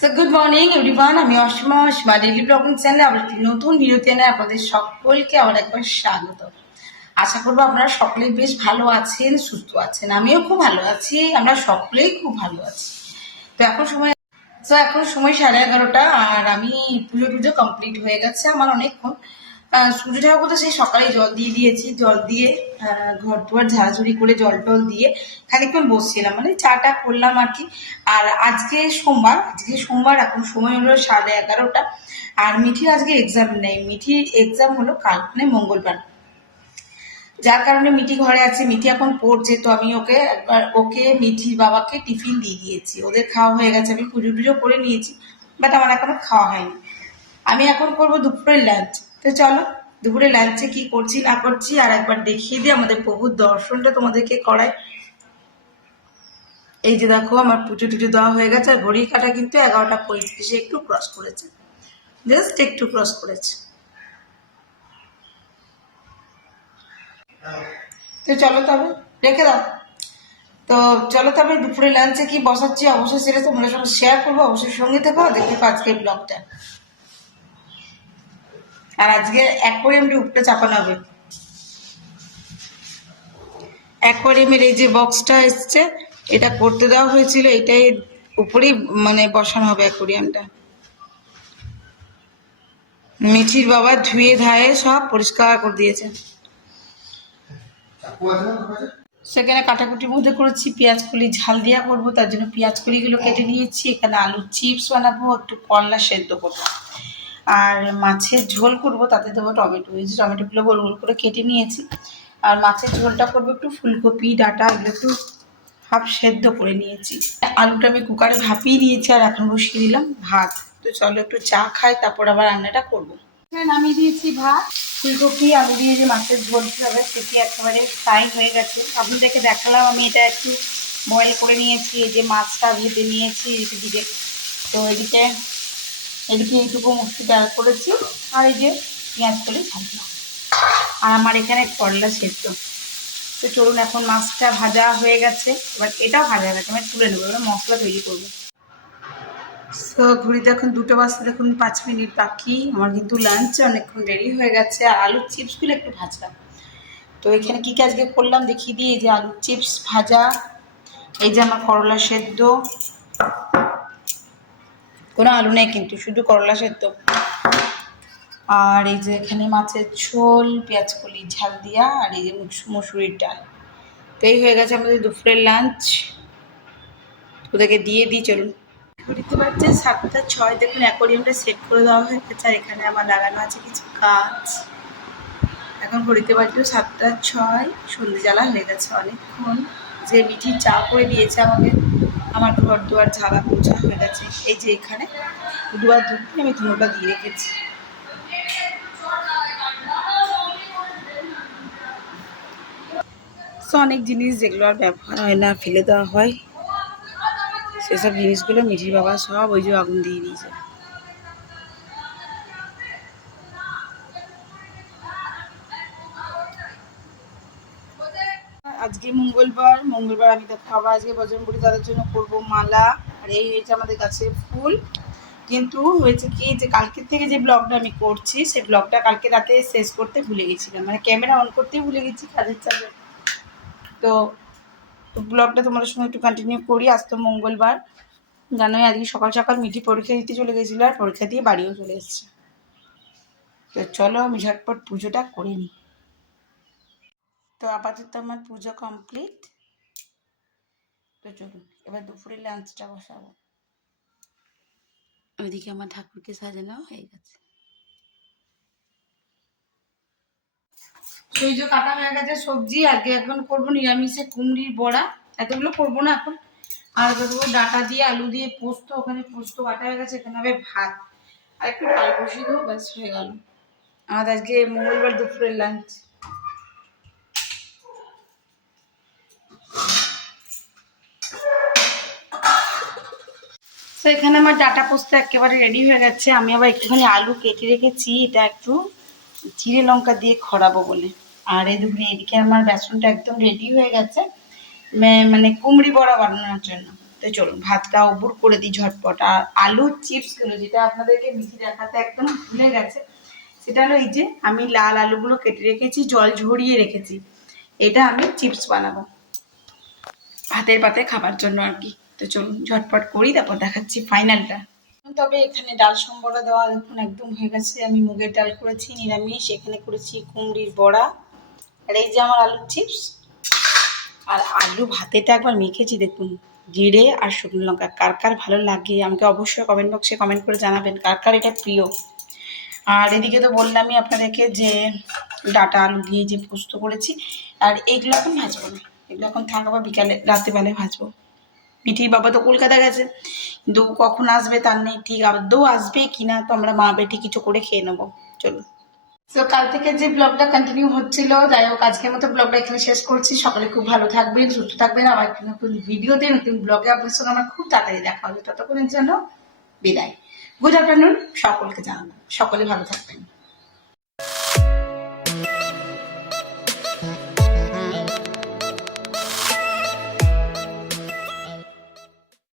So good morning everyone, আমি Asima daily blogging চ্যানেলে আবার একটি নতুন ভিডিওতে এনে আপনাদের সকলকে আবার একবার স্বাগত। আশা করবো আপনারা সকলেই বেশ ভালো আছেন, সুস্থ আছেন। আমিও খুব ভালো আছি, আমরা সকলেই খুব ভালো আছি। তো এখন সময় 11:30, আর আমি পুজো টুজো কমপ্লিট হয়ে গেছে আমার অনেকক্ষণ। সূর্য ঠাকুর তো সেই সকালে জল দিয়ে দিয়েছি, জল দিয়ে ঘর দুয়ার ঝাড়াঝুড়ি করে জল টল দিয়ে খানিকক্ষণ বসছিলাম, মানে চাটা করলাম আর কি। আর আজকে সোমবার এখন সময় হলো 11:30। আর মিঠির আজকে এক্সাম নেই, মিঠির এক্সাম হলো কাল, মানে মঙ্গলবার। যার কারণে মিঠি ঘরে আছে, মিঠি এখন পড়ছে। তো আমি ওকে মিঠির বাবাকে টিফিন দিয়ে দিয়েছি, ওদের খাওয়া হয়ে গেছে। আমি পুজো টুজো করে নিয়েছি, বাট আমার এখনো খাওয়া হয়নি। আমি এখন করবো দুপুরের লাঞ্চ। তো চলো দুপুরে লাঞ্চে কি করছি না করছি আর একবার দেখিয়ে দিই, আমাদের প্রভুর দর্শনটা তোমাদেরকে করাই। এই যে দেখো, আমার পুজো টুজো দেওয়া হয়ে গেছে, আর ঘড়ির কাঁটা কিন্তু 11:35 একটু ক্রস করেছে, জাস্ট একটু ক্রস করেছে। তো চলো তবে রেখে দাও। তো চলো তবে দুপুরে লাঞ্চে কি বসাচ্ছি অবশ্যই সেটা তোমরা সঙ্গে শেয়ার করবো, অবশ্যই সঙ্গে থেকো, দেখে আজকের ব্লগটা। আর আজকে অ্যাকোয়ারিয়ামটি উপরে চাপানো হবে। অ্যাকোয়ারিয়ামের এই যে বক্সটা এসছে, এটা করতে দেওয়া হয়েছিল, এটাই উপরেই মানে বসানো হবে অ্যাকোয়ারিয়ামটা। মিঠির বাবা ধুয়ে ধায়ে সব পরিষ্কার করে দিয়েছে। সেখানে কাটাকুটির মধ্যে করেছি পেঁয়াজ কলি ঝাল দিয়া করবো, তার জন্য পেঁয়াজ কলিগুলো কেটে নিয়েছি। এখানে আলুর চিপস বানাবো, একটু করলা সেদ্ধ করবো, আর মাছের ঝোল করব, তাতে দেবো টমেটো। এই যে টমেটোগুলো গোল গোল করে কেটে নিয়েছি। আর মাছের ঝোলটা করবো একটু ফুলকপি ডাঁটা এগুলো একটু হাফ সেদ্ধ করে নিয়েছি। আলুটা আমি কুকারে ভাপিয়ে নিয়েছি, আর এখন বসিয়ে দিলাম ভাত। তো চলো একটু চা খাই, তারপর আবার রান্নাটা করবো। নামিয়ে দিয়েছি ভাত। ফুলকপি আলু দিয়ে যে মাছের ঝোল হবে সেটি একেবারে ফ্রাই হয়ে গেছে, আপনাদেরকে দেখালাম। আমি এটা একটু বয়েল করে নিয়েছি, এই যে মাছটা ভেজে নিয়েছি এদিকে দিকে। তো এদিকে এইটুকু মুক্তি ডাল করেছি, আর এই যে পেঁয়াজ করে ভাজলাম, আর আমার এখানে করলা সেদ্ধ। তো চলুন, এখন মাছটা ভাজা হয়ে গেছে, এবার এটাও ভাজা হয়ে গেছে, আমি তুলে নেবো, এবার মশলা তৈরি করবো। তো ঘড়িতে এখন 2টা বাজতে দেখুন 5 মিনিট বাকি। আমার কিন্তু লাঞ্চে অনেকক্ষণ দেরি হয়ে গেছে, আর আলুর চিপসগুলো একটু ভাজলাম। তো এখানে কী কী আজকে করলাম দেখিয়ে দিই। এই যে আলুর চিপস ভাজা, এই যে আমার করলা সেদ্ধ, কোনো আলু নেই কিন্তু, শুধু করলা সেদ্ধ। আর এই যে এখানে মাছের ঝোল, পেঁয়াজ কলি ঝাল দিয়া, আর এই যে মসুরির ডাল। তো এই হয়ে গেছে আমাদের দুপুরের লাঞ্চ। ওদেরকে দিয়ে দিই, চলুন। ঘড়িতে বাজছে 7টা 6। দেখুন অ্যাকোয়ারিয়ামটা সেট করে দেওয়া হয়ে গেছে, আর এখানে আমার লাগানো আছে কিছু গাছ। এখন ঘড়িতে বাজলো 7টা 6, সন্ধে জ্বালা হয়ে গেছে অনেকক্ষণ। যে মিঠি চা করে দিয়েছে আমাকে, আমার ঘর দুয়ার ঝাড়া পোছা হয়ে গেছে। এই যে এখানে দুয়ার ধুতে আমি ধুনোটা দিয়ে রেখেছি। তো অনেক জিনিস যেগুলো আর ব্যবহার হয় না, ফেলে দেওয়া হয়, সেসব জিনিসগুলো মিঠির বাবা সব ওই যে আগুন দিয়ে দিয়েছে। আজকে মঙ্গলবার আমি দেখো আবার আজকে বজরংবলী তাদের জন্য করবো মালা। আর এই হয়েছে আমাদের গাছের ফুল। কিন্তু হয়েছে কি, যে কালকের থেকে যে ব্লগটা আমি করছি, সেই ব্লগটা কালকে রাতে শেষ করতে ভুলে গেছিলাম, মানে ক্যামেরা অন করতেই ভুলে গেছি কাজের চাপে। তো ব্লগটা তোমাদের সঙ্গে একটু কন্টিনিউ করি। আজ তো মঙ্গলবার, জানোই আজকে সকাল সকাল মিঠি পরীক্ষা দিতে চলে গেছিলো, আর পরীক্ষা দিয়ে বাড়িও চলে এসছে। তো চলো আমি ঝটপট পুজোটা করে নিই। তো আপাতত আমার পুজো কমপ্লিট। তো চলুন এবার দুপুরের লাঞ্চটা বসাবো। ওইদিকে আমার ঠাকুরকে সাজানো হয়ে গেছে, সবজি কাটা হয়ে গেছে। সবজি আজকে এখন করবো নিরামিষে কুমড়ির বড়া, এতগুলো করবো না এখন। আর দেবো ডাটা দিয়ে আলু দিয়ে পোস্ত, ওখানে পোস্ত কাটা হয়ে গেছে। এখানে হবে ভাত, আর একটু ডাল বসিয়ে দেবো, ব্যাস হয়ে গেল আমাদের আজকে মঙ্গলবার দুপুরের লাঞ্চ। তো এখানে আমার ডাটা পোস্ত একেবারে রেডি হয়ে গেছে। আমি আবার একটুখানি আলু কেটে রেখেছি, এটা একটু জিরে লঙ্কা দিয়ে খড়াবো বলে। আর এদিকে আমার বেসনটা একদম রেডি হয়ে গেছে, মানে কুমড়ি বড়া বানানোর জন্য। তো তো চলুন ভাতটা উবুর করে দিই ঝটপট। আর আলুর চিপসগুলো, যেটা আপনাদেরকে মিঠি দেখাতে একদম ভুলে গেছে, সেটা হলো এই যে আমি লাল আলুগুলো কেটে রেখেছি, জল ঝরিয়ে রেখেছি। এটা আমি চিপস বানাবো ভাতের পাতে খাবার জন্য আর কি। তো চলুন ঝটপট করি, তারপর দেখাচ্ছি ফাইনালটা। তবে এখানে ডাল সম্বরা দেওয়া দেখুন একদম হয়ে গেছে। আমি মুগের ডাল করেছি নিরামিষ, এখানে করেছি কুমড়ির বড়া, আর এই যে আমার আলুর চিপস। আর আলু ভাতেটা একবার মেখেছি দেখুন, জিরে আর শুকনো লঙ্কা। কার কার ভালো লাগে আমাকে অবশ্যই কমেন্ট বক্সে কমেন্ট করে জানাবেন, কার কার এটা প্রিয়। আর এদিকে তো বললামই আপনাদেরকে যে ডাটা আলু দিয়ে যে পোস্ত করেছি। আর এগুলো এখন ভাজবো না, এগুলো এখন থাকবো বিকালে রাত্রিবেলায় ভাজবো। মিঠির বাবা তো কলকাতা গেছে, কিন্তু কখন আসবে তার নেই ঠিক, আদৌ আসবে কিনা তো আমরা মা বেটি কিছু করে খেয়ে নেবো। চলুন। তো কাল থেকে যে ব্লগটা কন্টিনিউ হচ্ছিল, যাই হোক আজকের মতো ব্লগটা এখানে শেষ করছি। সকালে খুব ভালো থাকবেন, সুস্থ থাকবেন। আবার একটি নতুন ভিডিওতে নতুন ব্লগে আপনার সঙ্গে আমার খুব তাড়াতাড়ি দেখা হবে। ততক্ষণের জন্য বিদায়। গুড আফটারনুন সকলকে জানালাম, সকলে ভালো থাকবেন।